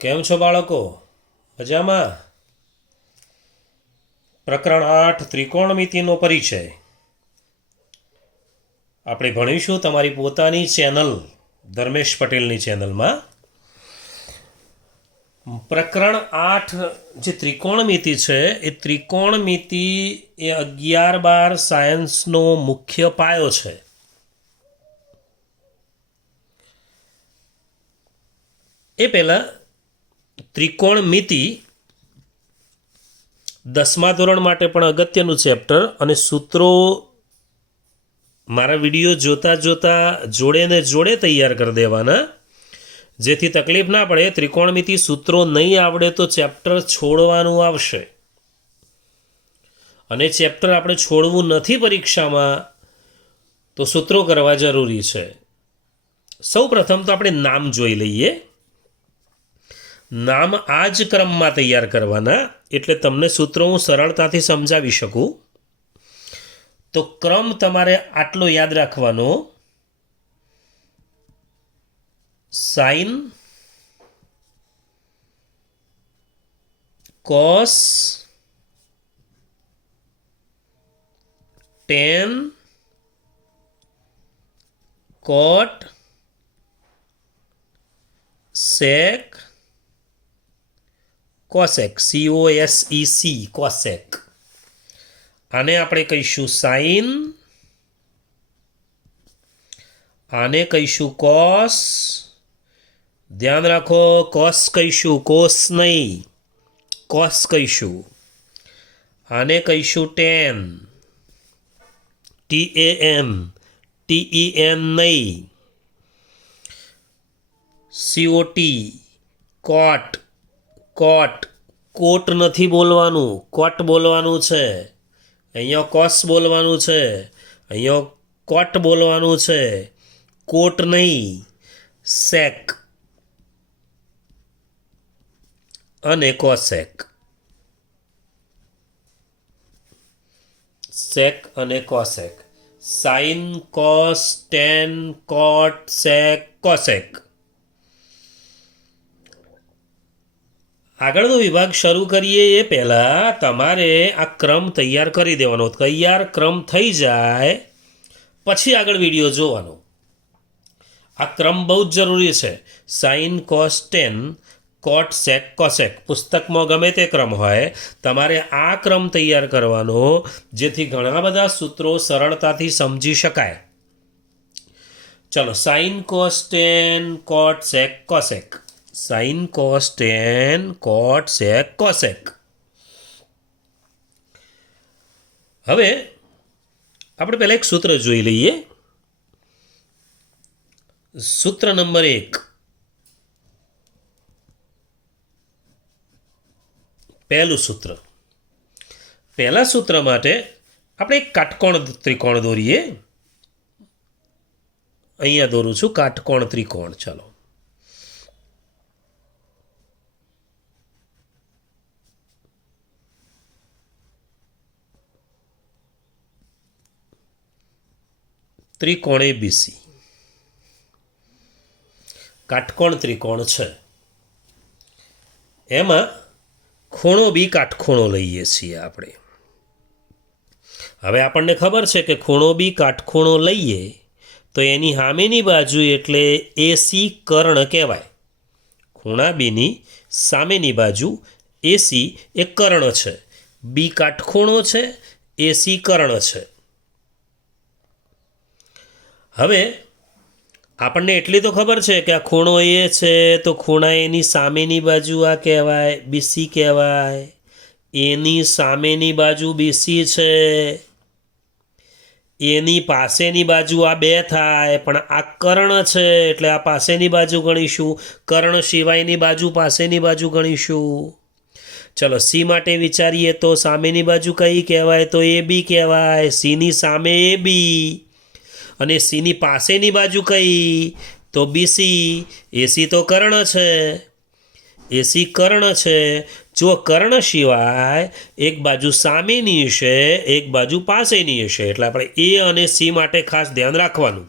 કેમ છો બાળકો? મજામાં? પ્રકરણ 8 ત્રિકોણમિતિનો પરિચય આપણે ભણીશું તમારી પોતાની ચેનલ ધર્મેશ પટેલની ચેનલમાં. પ્રકરણ 8 જે ત્રિકોણમિતિ છે એ ત્રિકોણમિતિ એ 11-12 સાયન્સનો મુખ્ય પાયો છે. એ પહેલાં ત્રિકોણમિતિ 10મા ધોરણ માટે પણ અગત્યનું ચેપ્ટર, અને સૂત્રો મારા વિડીયો જોતાં જોડે ને જોડે તૈયાર કરી દેવાના, જેથી તકલીફ ના પડે. ત્રિકોણમિતિ સૂત્રો નહીં આવડે તો ચેપ્ટર છોડવાનું આવશે, અને ચેપ્ટર આપણે છોડવું નથી પરીક્ષામાં તો સૂત્રો કરવા જરૂરી છે. સૌ પ્રથમ તો આપણે નામ જોઈ લઈએ. નામ આ જ ક્રમમાં તૈયાર કરવાના, એટલે તમને સૂત્રો હું સરળતાથી સમજાવી શકું. તો ક્રમ તમારે આટલો યાદ રાખવાનો: sign, cos, tan, cot, sec, cosec, COSEC, cosec. આને આપણે કહીશું સાઇન, આને કહીશું કોસ. ધ્યાન રાખો, કોસ કહીશું, કોસ નહીં, કોસ કહીશું. આને કહીશું ટેન, TAN, TEN નહીં. COT, કોટ, કોટ, કોટ નથી બોલવાનું, કોટ બોલવાનું છે. અહીંયા કોસ બોલવાનું છે, અહીંયા કોટ બોલવાનું છે, કોટ નહીં. સેક અને કોસેક, સેક અને cosec. Sign, cos, tan, cot, sec, cosec. આગળનો વિભાગ શરૂ કરીએ એ પહેલાં તમારે આ ક્રમ તૈયાર કરી દેવાનો. તૈયાર ક્રમ થઈ જાય પછી આગળ વિડીયો જોવાનો. આ ક્રમ બહુ જ જરૂરી છે. Sign, cos, tan, cot, sec, cosec. પુસ્તકમાં ગમે તે ક્રમ હોય, તમારે આ ક્રમ તૈયાર કરવાનો, જેથી ઘણા બધા સૂત્રો સરળતાથી સમજી શકાય. ચલો, sign, cos, tan, cot, sec, cosec. Sign, cos, tan, cot, sec, cosec. હવે આપણે પહેલાં એક સૂત્ર જોઈ લઈએ. સૂત્ર નંબર 1. પહેલું સૂત્ર. પહેલા સૂત્ર માટે આપણે એક કાટકોણ ત્રિકોણ દોરીએ. અહીંયા દોરું છું કાટકોણ ત્રિકોણ. ચાલો, ત્રિકોણ ABC. કાટકોણ ત્રિકોણ છે, એમાં ખૂણો બી કાટખૂણો લઈએ છીએ આપણે. હવે આપણને ખબર છે કે ખૂણો બી કાટખૂણો લઈએ તો એની સામેની બાજુ એટલે AC કર્ણ કહેવાય. ખૂણા બીની સામેની બાજુ AC એ કર્ણ છે, બી કાટખૂણો છે, AC કર્ણ છે. હવે આપણને એટલી તો ખબર છે કે આ ખૂણો A છે, તો ખૂણા એની સામેની બાજુ આ કહેવાય, BC કહેવાય. એની સામેની બાજુ BC છે, એની પાસેની બાજુ આ 2 થાય, પણ આ કર્ણ છે એટલે આ પાસેની બાજુ ગણીશું, કર્ણ સિવાયની બાજુ પાસેની બાજુ ગણીશું. ચલો, C માટે વિચારીએ તો સામેની બાજુ કઈ કહેવાય? તો AB કહેવાય. Cની સામે AB, અને Cની પાસેની બાજુ કઈ? તો BC. AC તો કર્ણ છે, AC કર્ણ છે. જો કર્ણ સિવાય એક બાજુ સામેની હશે, એક બાજુ પાસેની હશે, એટલે આપણે A અને C માટે ખાસ ધ્યાન રાખવાનું.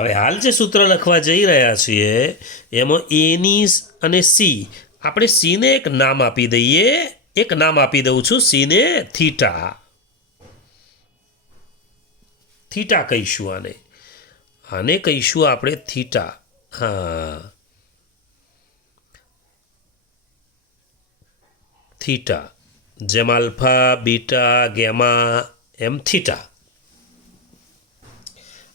હવે હાલ જે સૂત્ર લખવા જઈ રહ્યા છીએ એમાં એની અને સી, આપણે સીને એક નામ આપી દઈએ. એક નામ આપી દઉં છું, સીને થીટા. થીટા કહીશું આને. આને કહીશું આપણે થીટા. હા, થીટા. જેમ આલ્ફા, બીટા, ગેમા, એમ થીટા.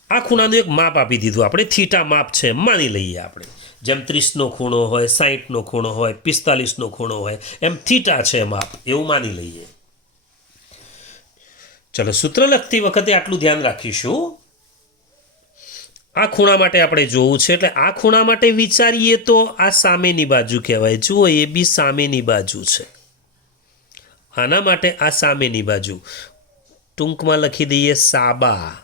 આ ખૂણાનું એક માપ આપી દીધું આપણે. થીટા માપ છે એમ માની લઈએ આપણે. જેમ 30નો ખૂણો હોય, 60નો ખૂણો હોય, 45નો ખૂણો હોય, એમ થીટા છે માપ, એવું માની લઈએ. ચલો, સૂત્ર લખતી વખતે આટલું ધ્યાન રાખીશું. આ ખૂણા માટે આપણે જોવું છે, એટલે આ ખૂણા માટે વિચારીએ તો આ સામેની બાજુ કહેવાય. જુઓ, એ બી સામેની બાજુ છે. આના માટે આ સામેની બાજુ, ટૂંકમાં લખી દઈએ સાબા.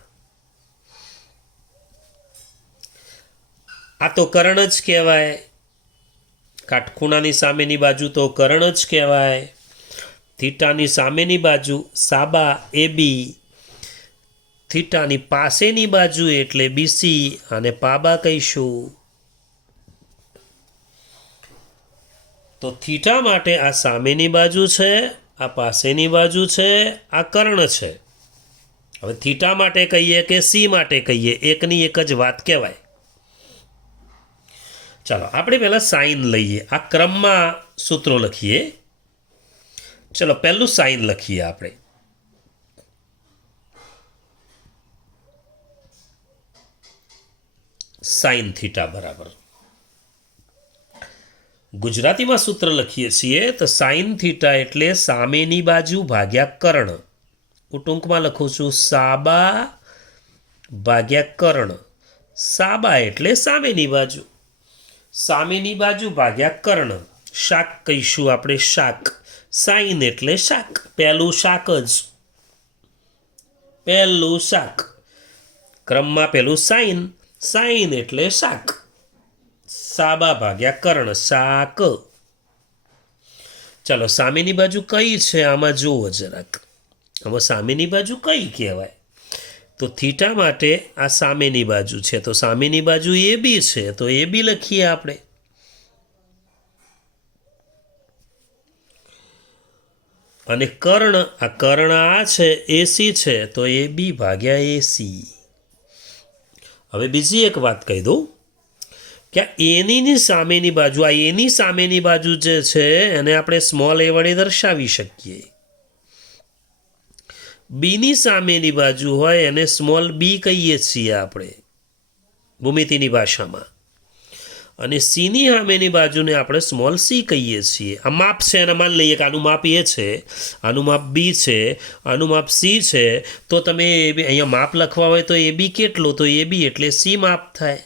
આ તો કર્ણ જ કહેવાય. કાટખૂણાની સામેની બાજુ તો કર્ણ જ કહેવાય. થીટાની સામેની બાજુ સાબા એ બી. થીટાની પાસેની બાજુ એટલે બીસી, અને પાબા કહીશું. તો થીટા માટે આ સામેની બાજુ છે, આ પાસેની બાજુ છે, આ કર્ણ છે. હવે થીટા માટે કહીએ કે સી માટે કહીએ, એકની એક જ વાત કહેવાય. ચાલો, આપણે પહેલાં સાઇન લઈએ. આ ક્રમમાં સૂત્રો લખીએ. ચલો, પહેલું સાઇન લખીએ આપણે. સાઇન થીટા બરાબર. ગુજરાતીમાં સૂત્ર લખીએ છીએ તો સાઇન થીટા એટલે સામેની બાજુ ભાગ્યા કર્ણ. હું ટૂંકમાં લખું છું સાબા ભાગ્યા કર્ણ. સાબા એટલે સામેની બાજુ, સામેની બાજુ ભાગ્યા કર્ણ. શાક કહીશું આપણે, શાક. સાઇન એટલે શાક, પહેલું શાક જ. પહેલું શાક. ક્રમમાં પહેલું સાઇન, સાઇન એટલે શાક. સાબા ભાગ્યા કર્ણ, શાક. ચાલો, સામેની બાજુ કઈ છે આમાં જુઓ જરાક. આમાં સામેની બાજુ કઈ કહેવાય? તો થીટા માટે આ સામેની બાજુ છે, તો સામેની બાજુ એ બી છે, તો એ બી લખીએ આપણે. અને કર્ણ, આ કર્ણ આ છે, એસી છે, તો એ બી ભાગ્યા એસી. હવે બીજી એક વાત કહી દઉં કે એની સામેની બાજુ, આ એની સામેની બાજુ જે છે એને આપણે સ્મોલ એ વડે દર્શાવી શકીએ. બીની સામેની બાજુ હોય એને સ્મોલ બી કહીએ છીએ આપણે ભૂમિતિની ભાષામાં. અને સીની સામેની બાજુને આપણે સ્મોલ સી કહીએ છીએ. આ માપ છે, અને માની લઈએ કે આનું માપ એ છે, આનું માપ બી છે, આનું માપ સી છે. તો તમે અહીંયા માપ લખવા હોય તો એ બી કેટલું? તો એ બી એટલે સી માપ થાય.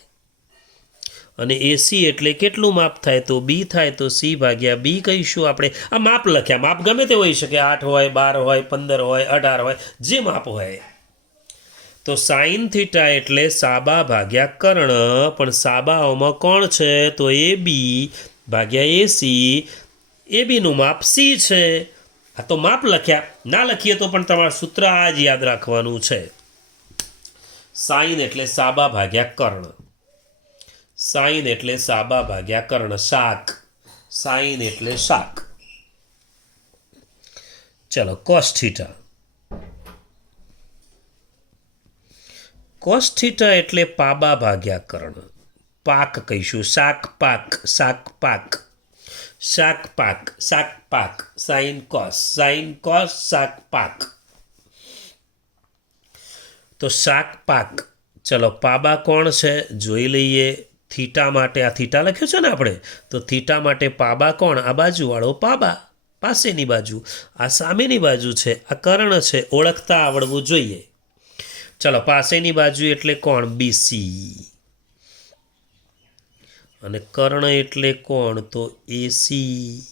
અને એસી એટલે કેટલું માપ થાય? તો બી થાય. તો સી ભાગ્યા બી કહીશું આપણે. આ માપ લખ્યા, માપ ગમે તે હોઈ શકે, 8 હોય, 12 હોય, 15 હોય, 18 હોય, જે માપ હોય. તો સાઇન થીટા એટલે સાબા ભાગ્યા કર્ણ, પણ સાબાઓમાં કોણ છે? તો એ બી ભાગ્યા એસી. એ બીનું માપ સી છે. આ તો માપ લખ્યા, ના લખીએ તો પણ તમારું સૂત્ર આ જ યાદ રાખવાનું છે. સાઇન એટલે સાબા ભાગ્યા કર્ણ. સાઇન એટલે સાબા ભાગ્યા કર્ણ, શાક. સાઇન એટલે શાક. ચલો, કોસ થીટા. કોસ થીટા એટલે પાબા ભાગ્યા કર્ણ. પાક કહીશું, શાક પાક, શાક પાક, શાક પાક, શાક પાક. સાઇન કોસ, સાઇન કોસ, શાક પાક. તો શાક પાક. ચલો, પાબા કોણ છે જોઈ લઈએ. થીટા માટે આ થીટા લખ્યું છે ને આપણે, તો થીટા માટે પાબા કોણ? આ બાજુવાળો પાબા, પાસેની બાજુ. આ સામેની બાજુ છે, આ કર્ણ છે, ઓળખતા આવડવું જોઈએ. ચલો, પાસેની બાજુ એટલે કોણ? બીસી. અને કર્ણ એટલે કોણ? તો એસી.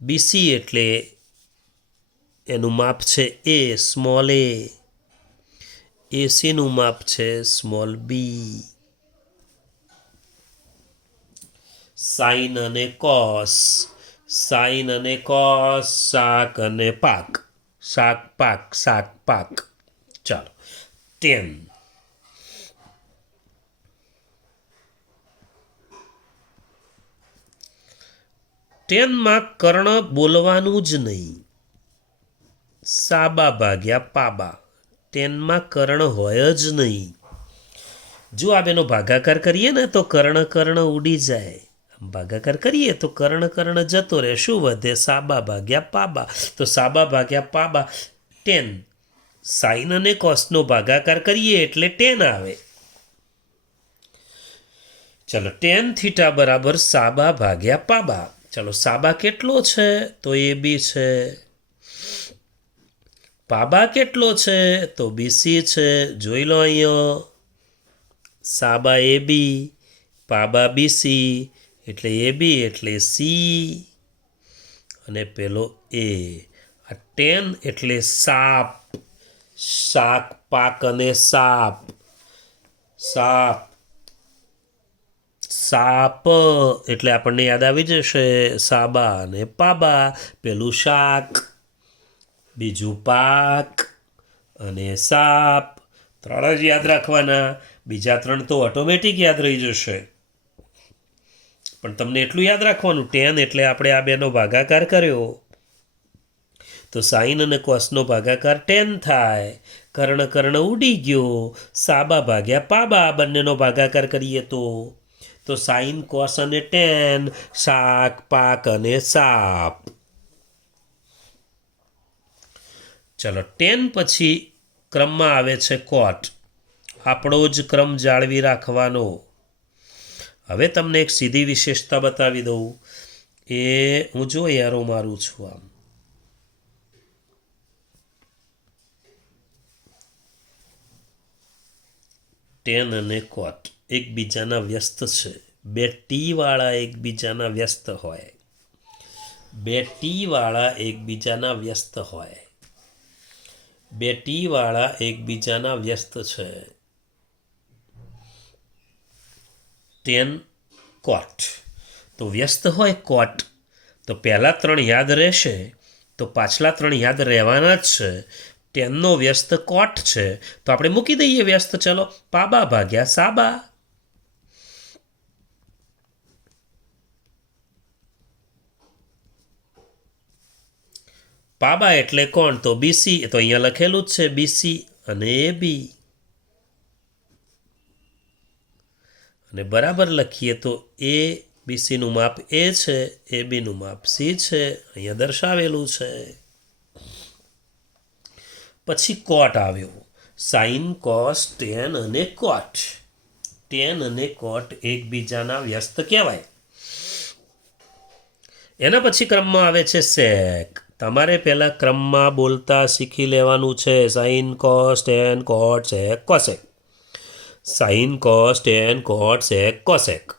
બીસી એટલે એનું માપ છે એ, સ્મોલ એ. એસીનું માપ છે સ્મોલ બી. સાઇન અને કોસ, સાઇન અને કોસ, શાક અને પાક, શાક પાક, શાક પાક. ચાલો, 10. ટેનમાં કર્ણ બોલવાનું જ નહીં. સાબા ભાગ્યા પાબા, ટેનમાં કર્ણ હોય જ નહીં. જો આ બેનો ભાગાકાર કરીએ ને તો કર્ણ ઉડી જાય. ભાગાકાર કરીએ તો કર્ણ જતો રહે. શું વધે? સાબા ભાગ્યા પાબા. તો સાબા ભાગ્યા પાબા ટેન. સાઈન અને કોસનો ભાગાકાર કરીએ એટલે ટેન આવે. ચલો, ટેન થીટા બરાબર સાબા ભાગ્યા પાબા. ચલો, સાબા કેટલો છે? તો એ બી છે. પાબા કેટલો છે? તો બીસી છે. જોઈ લો અહીંયા, સાબા એ બી, પાબા બીસી, એટલે એ બી એટલે સી, અને પેલો એ. આ ટેન એટલે સાપ. શાક, પાક અને સાપ. સાપ, સાપ એટલે આપણને યાદ આવી જશે સાબા અને પાબા. પેલું શાક, બીજું પાક અને સાપ. 3 જ યાદ રાખવાના. બીજા 3 તો ઓટોમેટિક યાદ રહી જશે. પણ તમને એટલું યાદ રાખવાનું, ટેન એટલે આપણે આ બેનો ભાગાકાર કર્યો તો સાઈન અને કોસનો ભાગાકાર ટેન થાય. કર્ણ ઉડી ગયો. સાબા ભાગ્યા પાબા બંનેનો ભાગાકાર કરીએ તો સાઈન, કોસ અને ટેન, શાક, પાક અને સાપ. ચલો, ટેન પછી ક્રમમાં આવે છે કોટ. આપણો જ ક્રમ જાળવી રાખવાનો. હવે તમને એક સીધી વિશેષતા બતાવી દઉં. એ હું જો યારો મારું છું આમ, ટેન અને કોટ એકબીજાના વ્યસ્ત છે. બે ટી-વાળા એકબીજાના વ્યસ્ત હોય. બે ટી-વાળા એકબીજાના વ્યસ્ત હોય. બે ટી-વાળા એકબીજાના વ્યસ્ત છે. ટેન, કોટ. તો વ્યસ્ત હોય કોટ તો પહેલા 3 યાદ રહેશે, તો પાછલા 3 યાદ રહેવાના જ છે. ટેનનો વ્યસ્ત કોટ છે તો આપણે મૂકી દઈએ વ્યસ્ત. ચલો, પાબા ભાગ્યા સાબા. પાબા એટલે કોણ? તો બીસી. તો અહીંયા લખેલું જ છે બીસી અને એ બી. અને બરાબર લખીએ તો એ બીસીનું માપ એ છે, એ બીનું માપ સી છે. અહીંયા દર્શાવેલું છે. પછી કોટ આવ્યો. સાઈન, કોસ, ટેન અને કોટ. ટેન અને કોટ એકબીજાના વ્યસ્ત કહેવાય. એના પછી ક્રમમાં આવે છે સેક. તમારે પહેલાં ક્રમમાં બોલતા શીખી લેવાનું છે. Sine, cos, tan, cot, sec, cosec. Sine, cos, tan, cot, sec, cosec.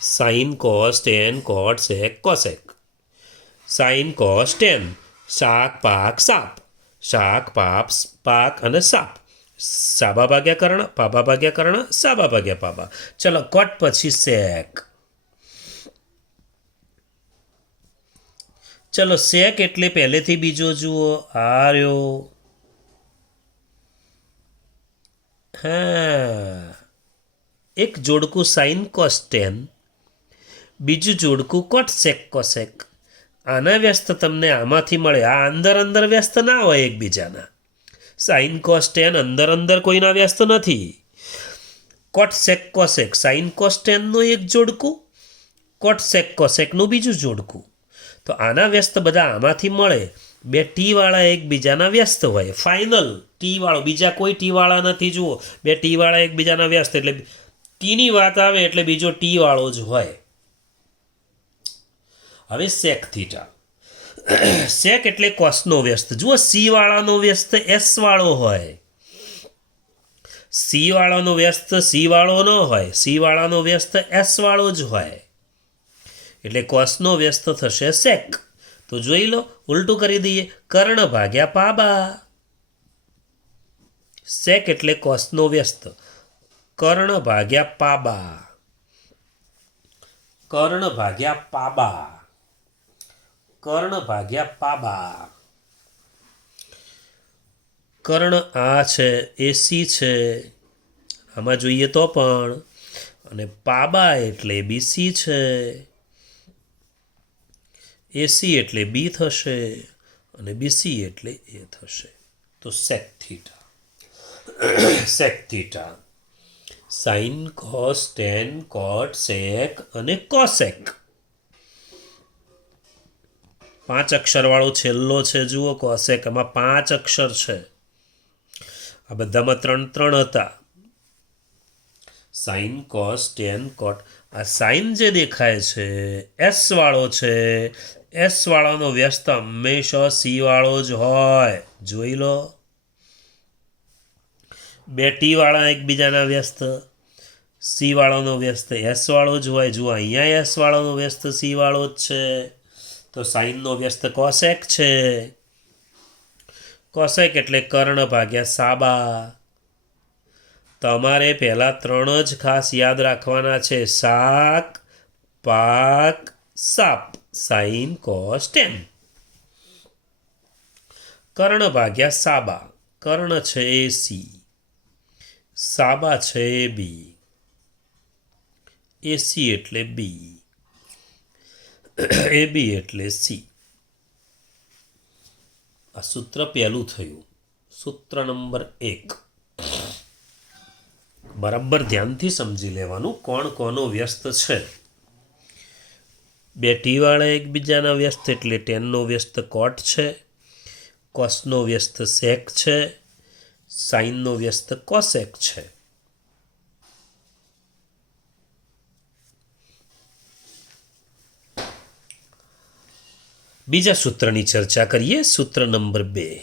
Sine, cos, tan, cot, sec, cosec. Sine, cos, tan. શાક, પાક, સાપ. શાક, પાક અને સાપ. સાબા ભાગ્યા કર્ણ, પાબા ભાગ્યા કર્ણ, સાબા ભાગ્યા પાબા. ચલો, કોટ પછી સેક. ચલો, સેક એટલે પહેલેથી બીજો જુઓ. આ રહ્યો. હા, એક જોડકું સાઈન કોસ ટેન, બીજું જોડકું કોટ સેક કોસેક. આના વ્યસ્ત તમને આમાંથી મળે. આ અંદર વ્યસ્ત ના હોય એકબીજાના. સાઈન કોસ ટેન અંદર કોઈના વ્યસ્ત નથી. કોટ સેક કોસેક સાઈન કોસ ટેનનું એક જોડકું, કોટ સેક કોસેકનું બીજું જોડકું. તો આના વ્યસ્ત બધા આમાંથી મળે. બે ટી-વાળા એકબીજાના વ્યસ્ત હોય. ફાઇનલ ટી-વાળો, બીજા કોઈ ટી-વાળા નથી. જુઓ, બે ટી-વાળા એકબીજાના વ્યસ્ત એટલે ટીની વાત આવે એટલે બીજો ટી-વાળો જ હોય. હવે સેક થીટા. સેક એટલે કોસનો વ્યસ્ત. જુઓ, સી વાળાનો વ્યસ્ત એસ વાળો હોય. સી વાળાનો વ્યસ્ત સી વાળો ન હોય. સી વાળાનો વ્યસ્ત એસ વાળો જ હોય. એટલે કોસનો વ્યસ્ત થશે સેક. તો જોઈ લો, ઉલટું કરી દઈએ. કર્ણ ભાગ્યા પાબા. સેક એટલે કોસનો વ્યસ્ત. કર્ણ ભાગ્યા પાબા. કર્ણ ભાગ્યા પાબા. કર્ણ ભાગ્યા પાબા. કર્ણ આ છે, એસી છે, આમાં જોઈએ તો પણ. અને પાબા એટલે બીસી છે. એસી એટલે બી થશે અને બીસી એટલે એ થશે. તો sec theta. Sec theta sine cos tan cot sec અને કોસેક. 5 અક્ષરવાળો છેલ્લો છે જુઓ કોસેક. એમાં 5 અક્ષર છે. આ બધામાં 3 હતા. સાઇન કોસ ટેન કોટ. આ સાઇન જે દેખાય છે એસ વાળો છે. એસ વાળાનો વ્યસ્ત હંમેશા સી વાળો જ હોય. જોઈ લો. 2 ટી વાળા એકબીજાના વ્યસ્ત. સી વાળાનો વ્યસ્ત એસ વાળો જ હોય. જુઓ અહીંયા એસ વાળાનો વ્યસ્ત સી વાળો જ છે. તો સાઇનનો વ્યસ્ત કોસેક છે. કોસેક એટલે કર્ણ ભાગ્યા સાબા. તમારે પહેલાં 3 જ ખાસ યાદ રાખવાના છે. શાક પાક સાપ. Sign cos ten. કર્ણ ભાગ્યા સાબા. કર્ણ છે એ સી. સાબા છે એ બી. એસી એટલે બી. એ બી એટલે સી. આ સૂત્ર પહેલું થયું. સૂત્ર નંબર 1 બરાબર ધ્યાનથી સમજી લેવાનું કોણ કોનો વ્યસ્ત છે. 2 ટી વાળા એકબીજાના વ્યસ્ત એટલે ટેનનો વ્યસ્ત કોટ છે. કોસનો વ્યસ્ત સેક છે. સાઇનનો વ્યસ્ત કોસેક છે. બીજા સૂત્રની ચર્ચા કરીએ. સૂત્ર નંબર 2.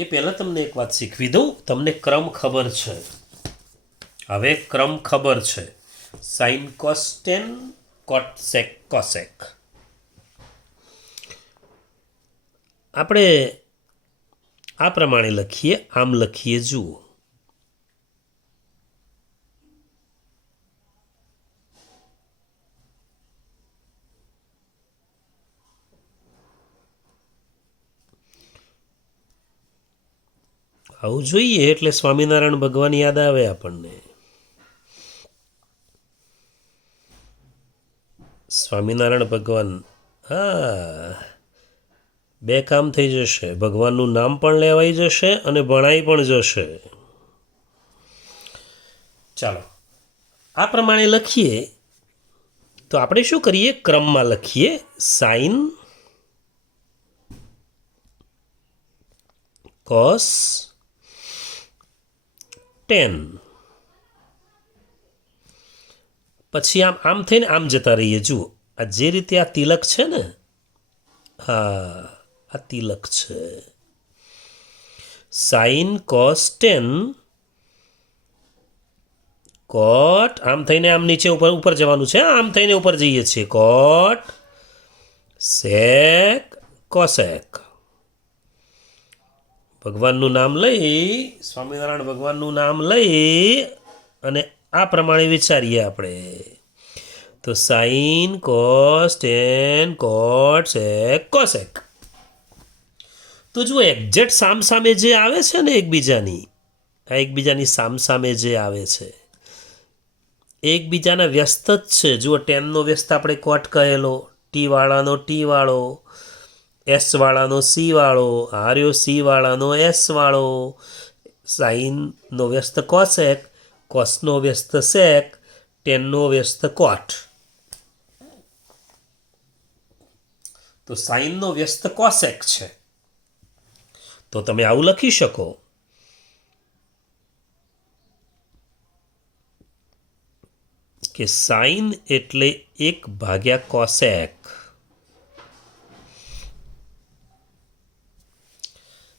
એ પહેલાં તમને એક વાત શીખવી દઉં. તમને ક્રમ ખબર છે. હવે ક્રમ ખબર છે. Sign cos tan cot sec cosec. આપણે આ પ્રમાણે લખીએ. આમ લખીએ જુઓ. આવું જોઈએ એટલે સ્વામિનારાયણ ભગવાન યાદ આવે આપણને. સ્વામિનારાયણ ભગવાન. હા, 2 કામ થઈ જશે. ભગવાનનું નામ પણ લેવાઈ જશે અને ભણાઈ પણ જશે. ચાલો આ પ્રમાણે લખીએ. તો આપણે શું કરીએ? ક્રમમાં લખીએ. Sine cos tan. પછી આમ થઈને આમ જતા રહીએ. જુઓ આ જે રીતે આ તિલક છે ને, હા આ તિલક છે. સાઇન કોસ ટેન કોટ. આમ થઈને આમ નીચે ઉપર જવાનું છે. આમ થઈને ઉપર જઈએ છીએ. કોટ સેક કોસેક. ભગવાનનું નામ લઈ, સ્વામિનારાયણ ભગવાનનું નામ લઈ અને આ પ્રમાણે વિચારીએ આપણે. તો sign cos tan cot sec cosec. તો જુઓ એક્ઝેક્ટ સામસામે જે આવે છે ને એકબીજાની, આ એકબીજાની સામસામે જે આવે છે એકબીજાના વ્યસ્ત જ છે. જુઓ ટેનનો વ્યસ્ત આપણે કોટ કહેલો, ટી વાળાનો ટી વાળો, એસ વાળાનો સી વાળો, આર્યો સી વાળાનો એસ વાળો. સાઇનનો વ્યસ્ત કોસેક, કોસનો વ્યસ્ત સેક, ટેનનો વ્યસ્ત કોટ. તો સાઇનનો વ્યસ્ત કોસેક છે. તો તમે આવું લખી શકો કે સાઇન એટલે 1 કોસેક.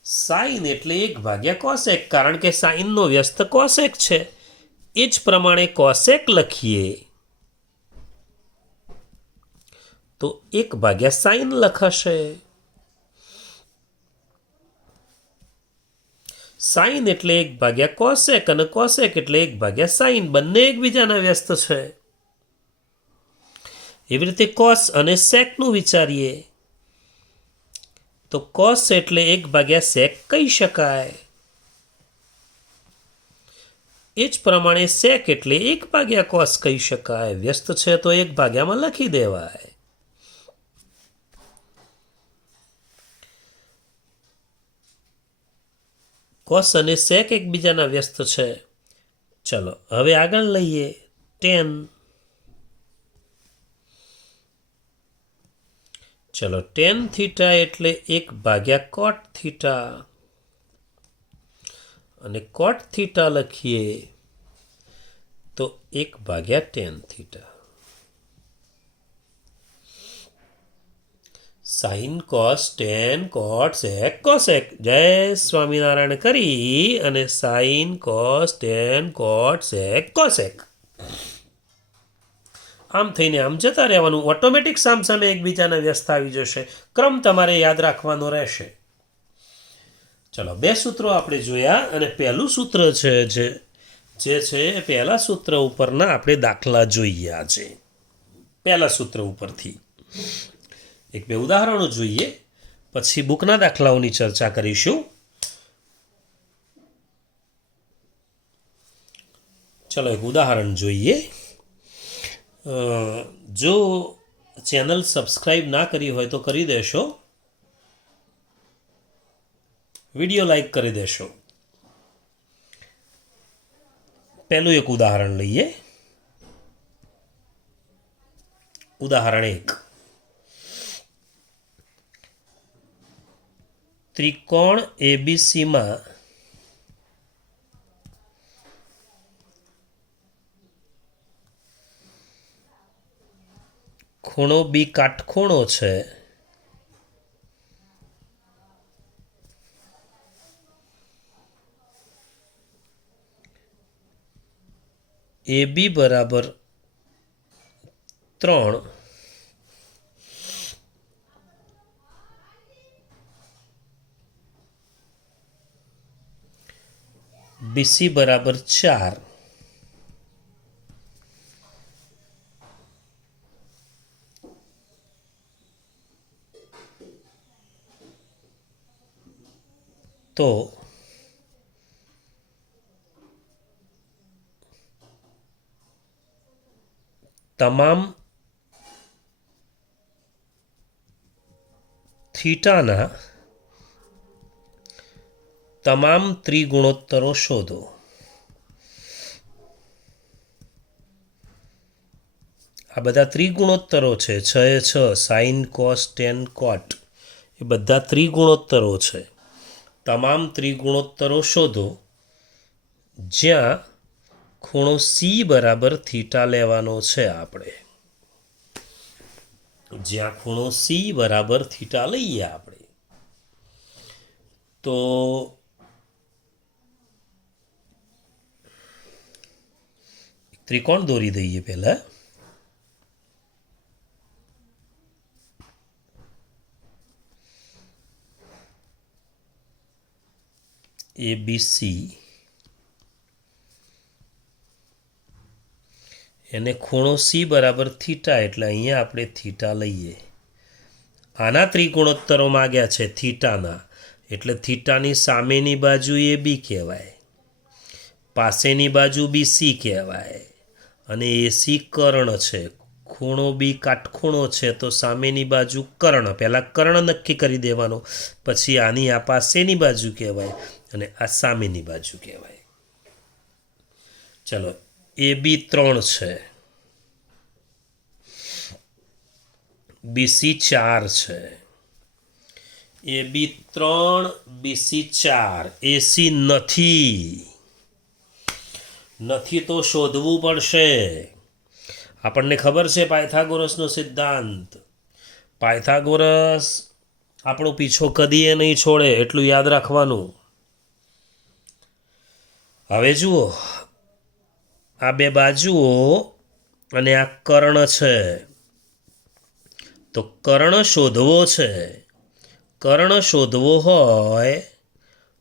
સાઇન એટલે 1 કોસેક, કારણ કે સાઇનનો વ્યસ્ત કોસેક છે. એ જ પ્રમાણે કોસેક લખીએ તો 1 સાઇન લખાશે. સાઇન એટલે 1 કોસેક અને કોસેક એટલે 1 સાઇન. બંને એકબીજાના વ્યસ્ત છે. એવી રીતે કોસ અને સેકનું વિચારીએ તો કોસ એટલે 1 સેક કહી શકાય. એ જ પ્રમાણે સેક એટલે 1 / cos કહી શકાય. વ્યસ્ત છે તો 1 ભાગ્યામાં લખી દેવાય. કોસ અને સેક એકબીજાના વ્યસ્ત છે. ચલો હવે આગળ લઈએ. ટેન. ચલો ટેન થીટા એટલે 1 / cot થીટા, અને cot થીટા લખીએ તો 1 / tan theta. Sine cos tan cot sec cosec. જય સ્વામિનારાયણ કરી અને sine cos tan cot sec cosec. આમ થઈને આમ જતા રહેવાનું. ઓટોમેટિક સામસામે એકબીજાના વ્યસ્ત આવી જશે. ક્રમ તમારે યાદ રાખવાનો રહેશે. ચલો 2 સૂત્રો આપણે જોયા, અને પહેલું સૂત્ર છે જે છે પહેલા સૂત્ર ઉપરના આપણે દાખલા જોઈએ. આજે પહેલા સૂત્ર ઉપરથી 1-2 ઉદાહરણો જોઈએ, પછી બુકના દાખલાઓની ચર્ચા કરીશું. ચલો એક ઉદાહરણ જોઈએ. જો ચેનલ સબસ્ક્રાઈબ ના કરી હોય તો કરી દેશો, વિડીયો લાઈક કરી દેશો. પહેલું એક ઉદાહરણ લઈએ. ઉદાહરણ 1. ત્રિકોણ એબીસીમાં ખૂણો બી કાટખૂણો છે. AB બરાબર 3, BC બરાબર 4, તો તમામ થીટાના તમામ ત્રિગુણોત્તરો શોધો. આ બધા ત્રિગુણોત્તરો છે. 6 એ 6, સાઇન કોસ ટેન કોટ, એ બધા ત્રિગુણોત્તરો છે. તમામ ત્રિગુણોત્તરો શોધો જ્યાં ખૂણો સી બરાબર થીટા લેવાનો છે. આપણે જ્યાં ખૂણો સી બરાબર થીટા લઈએ આપણે, તો ત્રિકોણ દોરી દઈએ. પહેલા ABC, એને ખૂણો સી બરાબર થીટા, એટલે અહીંયા આપણે થીટા લઈએ. આના ત્રિગુણોત્તરો માગ્યા છે થીટાના, એટલે થીટાની સામેની બાજુ AB કહેવાય, પાસેની બાજુ BC કહેવાય, અને AC કર્ણ છે. ખૂણો બી કાટખૂણો છે તો સામેની બાજુ કર્ણ. પહેલાં કર્ણ નક્કી કરી દેવાનો, પછી આની આ પાસેની બાજુ કહેવાય અને આ સામેની બાજુ કહેવાય. ચલો AB 3 છે, BC 4 છે. AB 3, BC 4. AC નથી તો શોધવું પડશે. આપણને ખબર છે પાયથાગોરસનો સિદ્ધાંત. પાયથાગોરસ આપણો પીછો કદીએ નહીં છોડે, એટલું યાદ રાખવાનું. હવે જુઓ, આ 2 બાજુઓ અને આ કર્ણ છે, તો કર્ણ શોધવો છે. કર્ણ શોધવો હોય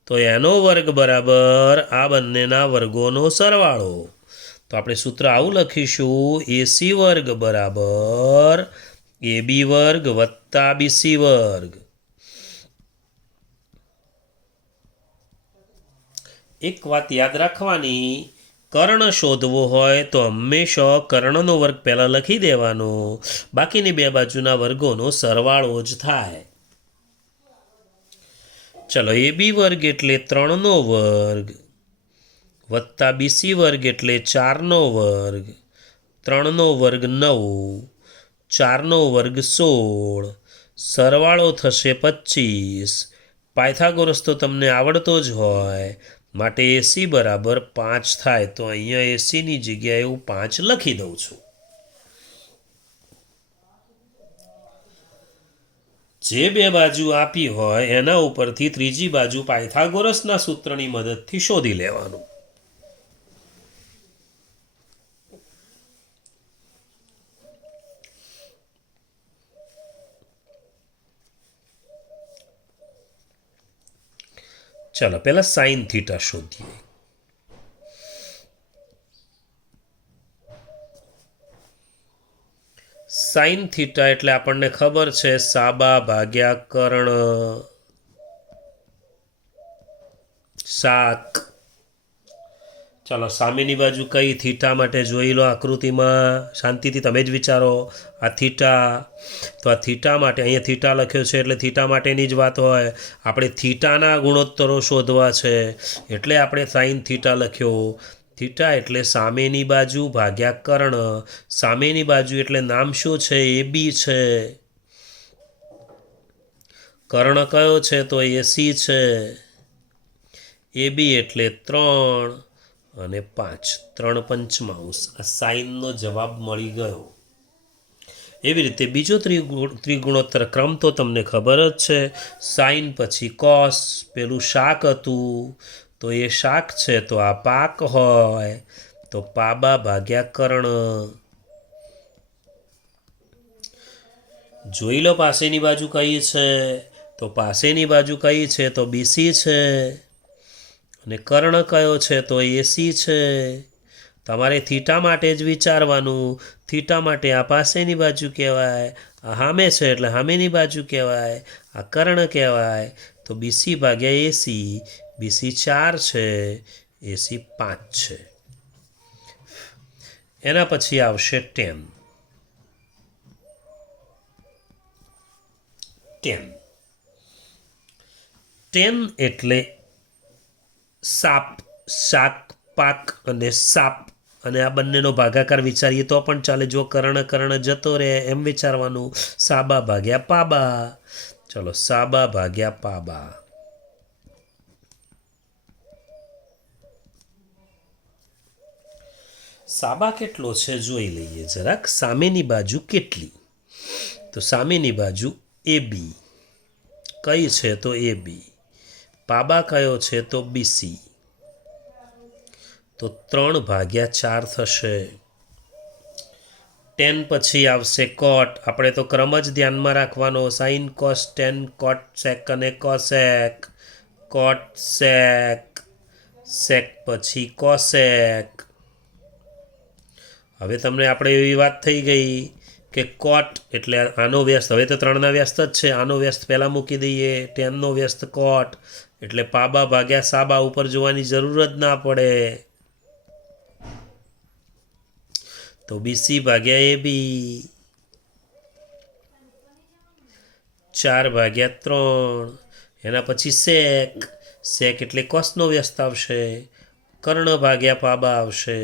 તો એનો વર્ગ બરાબર આ બંનેના વર્ગોનો સરવાળો. તો આપણે સૂત્ર આવું લખીશું: AC વર્ગ બરાબર AB વર્ગ વત્તા BC વર્ગ. એક વાત યાદ રાખવાની કર્ણ શોધવો હોય તો હંમેશા કર્ણનો વર્ગ પહેલાં લખી દેવાનો, બાકીની બે બાજુના વર્ગોનો સરવાળો જ થાય. ચલો, AB વર્ગ એટલે 3નો વર્ગ વત્તા BC વર્ગ એટલે 4નો વર્ગ, 3નો વર્ગ 9, 4નો વર્ગ 16, સરવાળો થશે 25. પાયથાગોરસ તો તમને આવડતો જ હોય, માટે AC બરાબર 5 થાય. તો અહીંયા ACની જગ્યાએ હું 5 લખી દઉં છું. જે બે બાજુ આપી હોય એના ઉપરથી ત્રીજી બાજુ પાયથાગોરસના સૂત્રની મદદથી શોધી લેવાનું. ચાલો પહેલાં સાઇન થીટા શોધીએ. સાઇન થીટા એટલે આપણને ખબર છે સાબા ભાગ્યા કર્ણ શાક. ચાલો સામેની બાજુ કઈ થીટા માટે જોઈ લો આકૃતિમાં, શાંતિથી તમે જ વિચારો. આ થીટા, તો આ થીટા માટે અહીંયા થીટા લખ્યો છે એટલે થીટા માટેની જ વાત હોય. આપણે થીટાના ગુણોત્તરો શોધવા છે એટલે આપણે સાઇન થીટા લખ્યો. થીટા એટલે સામેની બાજુ ભાગ્યા કર્ણ. સામેની બાજુ એટલે નામ શું છે? AB છે. કર્ણ કયો છે? તો AC છે. AB એટલે 3 અને 5, 3 પંચમાંશ. આ સાઇનનો જવાબ મળી ગયો. એવી રીતે બીજો ત્રિગુણોત્તર ક્રમ તો તમને ખબર જ છે. સાઇન પછી કોસ, પેલું શાક હતું તો એ શાક છે તો આ પાક હોય, તો પાબા ભાગ્યા કર્ણ. જોઈ લો પાસેની બાજુ કઈ છે? તો પાસેની બાજુ કઈ છે? તો BC છે. અને કર્ણ કયો છે? તો AC છે. તમારે થીટા માટે જ વિચારવાનું. થીટા માટે આ પાસેની બાજુ કહેવાય, આ સામે છે એટલે સામેની બાજુ કહેવાય, આ કર્ણ કહેવાય. તો BC ભાગ્યા AC, BC 4 છે, AC 5 છે. એના પછી આવશે tan. tan એટલે સાપ, શાક, પાક અને સાપ. અને આ બંનેનો ભાગાકાર વિચારીએ તો પણ ચાલે. જો કર્ણ જતો રહે એમ વિચારવાનું. સાબા ભાગ્યા પાબા. ચલો, સાબા ભાગ્યા પાબા. સાબા કેટલો છે જોઈ લઈએ જરાક. સામેની બાજુ કેટલી? તો સામેની બાજુ AB. કઈ છે? તો AB. પાબા કયો છે? તો BC. તો 3 ભાગ્યા 4 થશે. tan પછી આવશે કોટ. આપણે તો ક્રમ જ ધ્યાનમાં રાખવાનો. સાઇન, કોસ, tan, કોટ, સેક અને કોસેક. કોટ, સેક, સેક પછી કોસેક. હવે તમને આપણે એવી વાત થઈ ગઈ કે કોટ એટલે આનો વ્યસ્ત. હવે તો 3ના વ્યસ્ત જ છે. આનો વ્યસ્ત પહેલાં મૂકી દઈએ. tanનો વ્યસ્ત કોટ એટલે પાબા ભાગ્યા સાબા. ઉપર જોવાની જરૂર જ ના પડે. તો BC ભાગ્યા AB, 4 ભાગ્યા 3. એના પછી સેક. સેક એટલે કોસનો વ્યસ્ત આવશે. કર્ણ ભાગ્યા પાબા આવશે.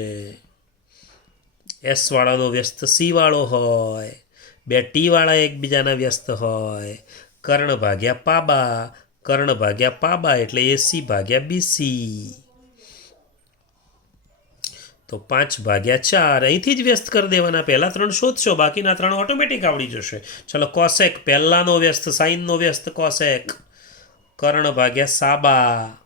S વાળાનો વ્યસ્ત C વાળો હોય, બે T વાળા એકબીજાના વ્યસ્ત હોય. કર્ણ ભાગ્યા પાબા. કર્ણ ભાગ્યા પાબા એટલે AC ભાગ્યા BC. તો 5 ભાગ્યા 4. અહીંથી જ વ્યસ્ત કરી દેવાના. પહેલા 3 શોધશો, બાકીના 3 ઓટોમેટિક આવડી જશે. ચલો, કોસેક પહેલાનો વ્યસ્ત, સાઇનનો વ્યસ્ત કોસેક. કર્ણ ભાગ્યા સાબા.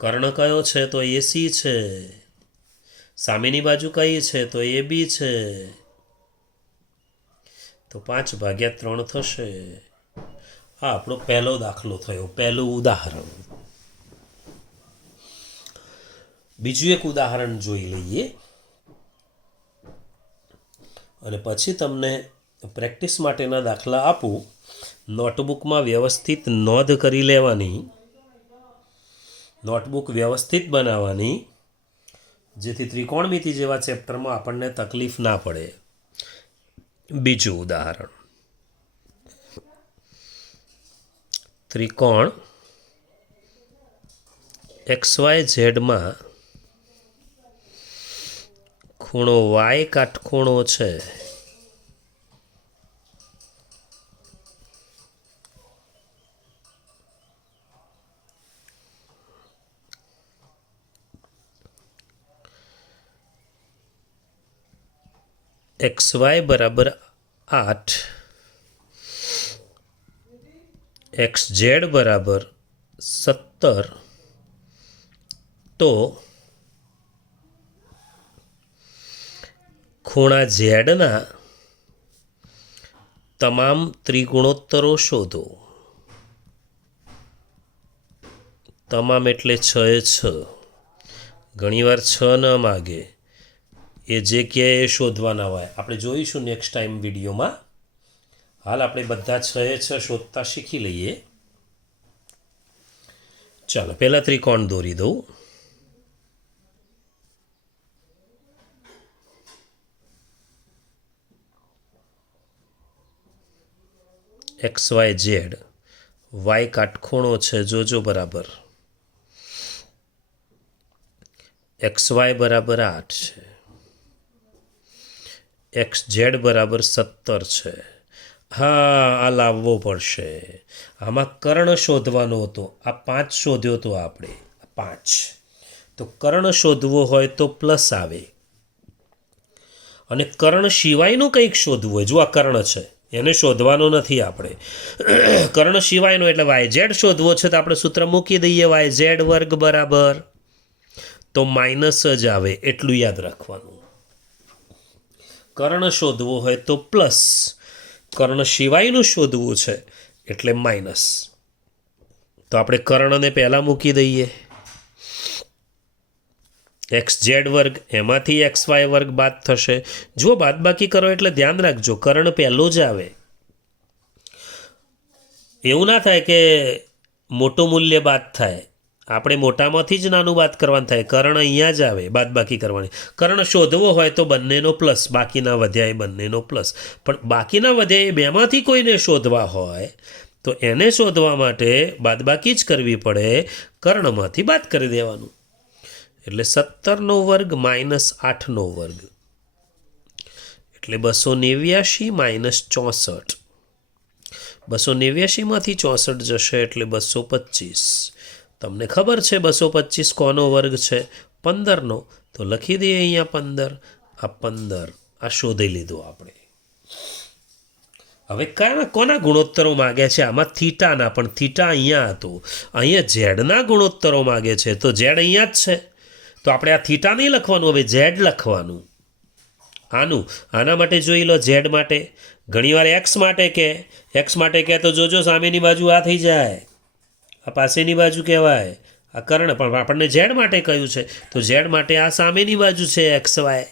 કર્ણ કયો છે? તો AC છે. સામેની બાજુ કઈ છે? તો AB છે. તો 5 ભાગ્યા 3 થશે. આ આપણો પહેલો દાખલો થયો, પહેલું ઉદાહરણ. બીજું એક ઉદાહરણ જોઈ લઈએ અને પછી તમને પ્રેક્ટિસ માટેના દાખલા આપું. નોટબુકમાં વ્યવસ્થિત નોંધ કરી લેવાની. નોટબુક વ્યવસ્થિત બનાવવાની, જેથી ત્રિકોણમિતિ જેવા ચેપ્ટરમાં આપણને તકલીફ ના પડે. બીજું ઉદાહરણ, ત્રિકોણ XYZ માં ખૂણો Y કાટખૂણો છે. XY બરાબર 8, XZ બરાબર 17, તો ખૂણા ઝેડના તમામ ત્રિગુણોત્તરો શોધો. તમામ એટલે 6 એ 6. ઘણીવાર 6 ન માગે, એ જે કે એ શોધવાના હોય. આપણે જોઈશું નેક્સ્ટ ટાઈમ વિડીયોમાં. હાલ આપણે બધા 6 એ 6 શોધતા શીખી લઈએ. ચાલો પહેલાં ત્રિકોણ દોરી દઉં. XYZ, Y કાટખૂણો છે, જોજો બરાબર. XY બરાબર 8 છે, XZ બરાબર 17 છે. હા, આ લાવવો પડશે. આમાં કર્ણ શોધવાનો હતો. આ 5 શોધ્યો હતો આપણે, 5. તો કર્ણ શોધવો હોય તો પ્લસ આવે, અને કર્ણ સિવાયનું કંઈક શોધવું હોય. જો આ કર્ણ છે, એને શોધવાનો નથી આપણે. કર્ણ સિવાયનો એટલે YZ શોધવો છે, તો આપણે સૂત્ર મૂકી દઈએ, YZ વર્ગ બરાબર, તો માઇનસ જ આવે, એટલું યાદ રાખવાનું. કર્ણ શોધવો હોય તો પ્લસ, કર્ણ સિવાયનું શોધવું છે એટલે માઇનસ. તો આપણે કર્ણને પહેલાં મૂકી દઈએ. XZ વર્ગ, એમાંથી XY વર્ગ બાદ થશે. જો બાદબાકી કરો એટલે ધ્યાન રાખજો, કર્ણ પહેલો જ આવે. એવું ના થાય કે મોટું મૂલ્ય બાદ થાય. આપણે મોટામાંથી જ નાનું બાદ કરવાનું થાય. કર્ણ અહીંયા જ આવે, બાદબાકી કરવાની. કર્ણ શોધવો હોય તો બંનેનો પ્લસ, બાકીના વધ્યા એ બંનેનો પ્લસ. પણ બાકીના વધ્યા એ બેમાંથી કોઈને શોધવા હોય તો એને શોધવા માટે બાદબાકી જ કરવી પડે, કર્ણમાંથી બાદ કરી દેવાનું. એટલે 17નો વર્ગ માઇનસ 8નો વર્ગ એટલે 289 માઇનસ 64. 289માંથી 64 જશે એટલે 225. તમને ખબર છે 225 કોનો વર્ગ છે? 15નો. તો લખી દઈએ અહીંયા 15. આ 15 આ શોધી લીધું આપણે. હવે કોના ગુણોત્તરો માગે છે? આમાં થીટાના, પણ થીટા અહીંયા હતું. અહીંયા ઝેડના ગુણોત્તરો માગે છે, તો ઝેડ અહીંયા જ છે. તો આપણે આ થીટા નહીં લખવાનું, હવે ઝેડ લખવાનું. આના માટે જોઈ લો, ઝેડ માટે. ઘણીવાર એક્સ માટે કે તો જોજો સામેની બાજુ આ થઈ જાય, આ પાસેની બાજુ કહેવાય, આ કર્ણ. પણ આપણને ઝેડ માટે કહ્યું છે, તો ઝેડ માટે આ સામેની બાજુ છે XY,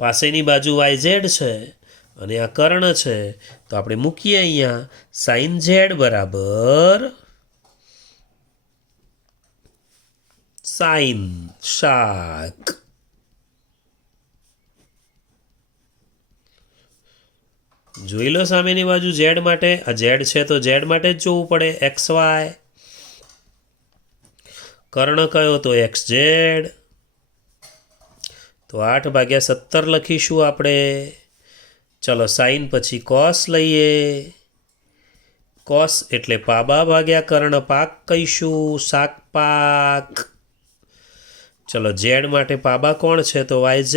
પાસેની બાજુ YZ છે, અને આ કર્ણ છે. તો આપણે મૂકીએ અહીંયા સાઇન ઝેડ બરાબર સાઇન શાક. જોઈ લો સામેની બાજુ ઝેડ માટે. આ ઝેડ છે તો ઝેડ માટે જ જોવું પડે. XY, કર્ણ કયો તો XZ. તો 8/17 લખીશું આપણે. ચલો સાઈન પછી કોસ લઈએ. કોસ એટલે પાબા ભાગ્યા કર્ણ, પાક કહીશું, શાક પાક. ચલો ઝેડ માટે પાબા કોણ છે? તો YZ.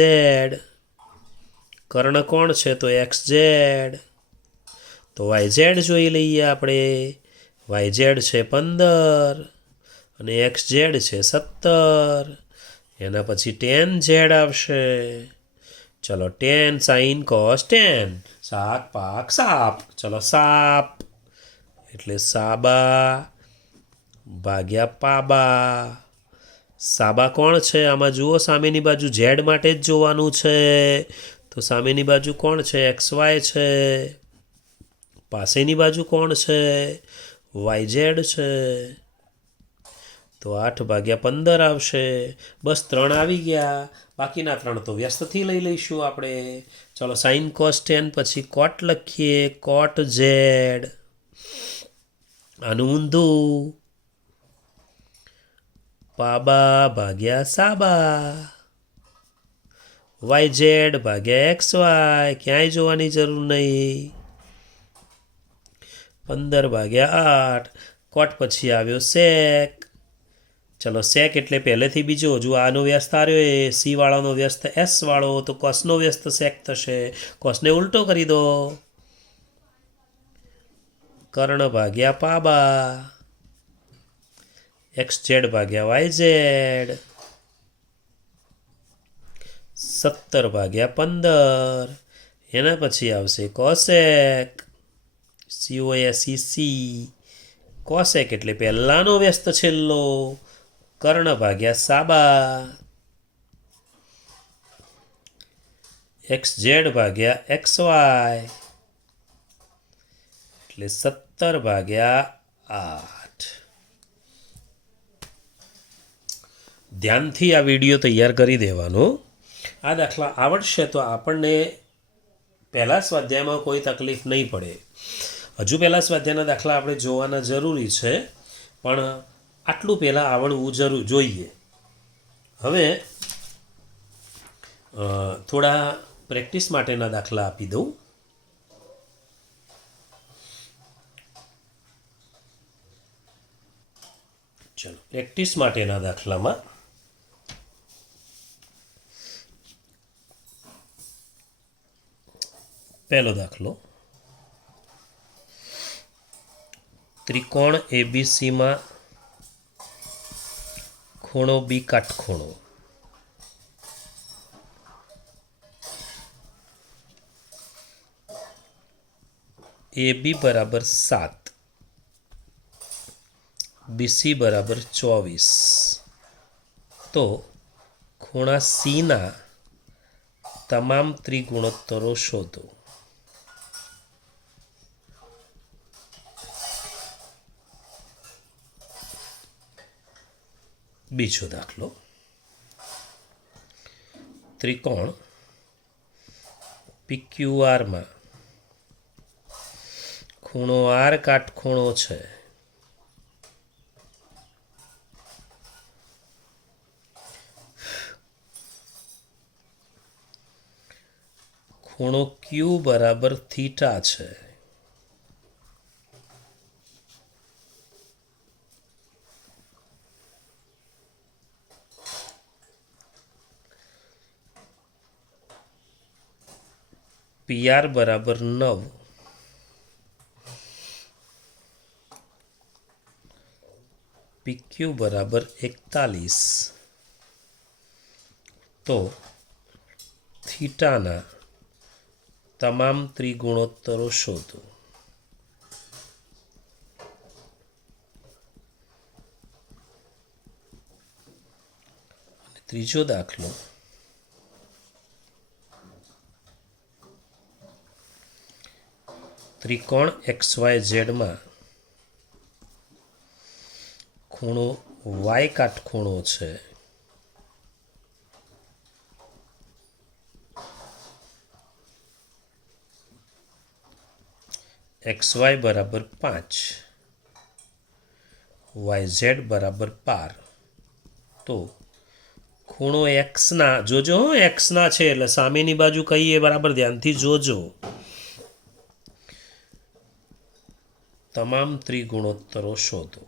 કર્ણ કોણ છે? તો XZ. તો YZ જોઈ લઈએ આપણે. YZ છે 15 અને XZ છે 17. એના પછી tan Z આવશે. ચલો tan sin cos tan, શાક પાક સાપ. ચલો સાપ એટલે સાબા ભાગ્યા પાબા. સાબા કોણ છે? આમાં જુઓ સામેની બાજુ ઝેડ માટે જ જોવાનું છે. તો સામેની બાજુ કોણ છે? XY છે. પાસેની બાજુ કોણ છે? YZ છે. તો 8/15 આવશે. બસ 3 આવી ગયા, બાકીના 3 તો વ્યસ્તથી લઈ લઈશું આપણે. ચલો સાઇન કોસ 10 પછી કોટ લખીએ, કોટ ઝેડ. આનું ઊંધું પાબા ભાગ્યા સાબા, વાય ઝેડ ભાગ્યા એક્સ વાય, ક્યાંય જોવાની જરૂર નહીં. 15/8. કોટ પછી આવ્યો સેક. ચલો સેક એટલે પહેલેથી બીજો, જો આનો વ્યસ્ત આવ્યો એ સી વાળાનો વ્યસ્ત એસ વાળો, તો કોસનો વ્યસ્ત સેક થશે. કોસને ઉલટો કરી દો, કર્ણ ભાગ્યા પાબા, એક્સ ઝેડ ભાગ્યા વાય ઝેડ. 17/15. એના પછી આવશે કોસેક, COSEC. કોસેક એટલે પહેલાંનો વ્યસ્ત છેલ્લો, કર્ણ ભાગ્યા સાબા, એક્સ ઝેડ ભાગ્યા એક્સ વાય, એટલે 17/8. ધ્યાનથી આ વિડીયો તૈયાર કરી દેવાનો. આ દાખલા આવડશે તો આપણને પહેલા સ્વાધ્યાયમાં કોઈ તકલીફ નહીં પડે. હજુ પહેલાં સ્વાધ્યાયના દાખલા આપણે જોવાના જરૂરી છે, પણ આટલું પહેલાં આવડવું જોઈએ. હવે થોડા પ્રેક્ટિસ માટેના દાખલા આપી દઉં. ચલો પ્રેક્ટિસ માટેના દાખલામાં પહેલો દાખલો, ત્રિકોણ ABCમાં ખૂણો બી કાટખૂણો. AB બરાબર 7, BC બરાબર 24. તો ખૂણા Cના તમામ ત્રિગુણોત્તરો શોધો. બીજો દાખલો, ત્રિકોણ PQRમાં ખૂણો R કાટખૂણો છે. ખૂણો Q બરાબર થીટા છે. PR બરાબર 9, PQ બરાબર 41. તો થીટાના તમામ ત્રિગુણોત્તરો શોધો. ત્રીજો દાખલો, ત્રિકોણ XYZમાં ખૂણો Y કાટખૂણો છે. XY બરાબર 5, YZ બરાબર 12. તો ખૂણો એક્સના, જોજો એક્સના છે એટલે સામેની બાજુ કહીએ બરાબર ધ્યાનથી જોજો, તમામ ત્રિગુણોત્તરો શોધો.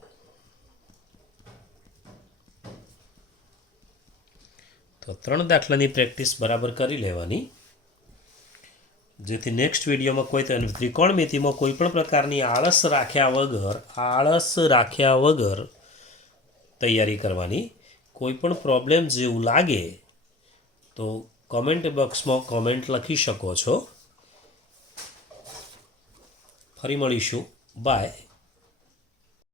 તો 3 દાખલાની પ્રેક્ટિસ બરાબર કરી લેવાની, જેથી નેક્સ્ટ વિડીયોમાં કોઈ ત્રિકોણમિતિમાં કોઈ પણ પ્રકારની આળસ રાખ્યા વગર તૈયારી કરવાની. કોઈ પણ પ્રોબ્લેમ જેવું લાગે તો કોમેન્ટ બોક્સમાં કોમેન્ટ લખી શકો છો. ફરી મળીશું. બાય.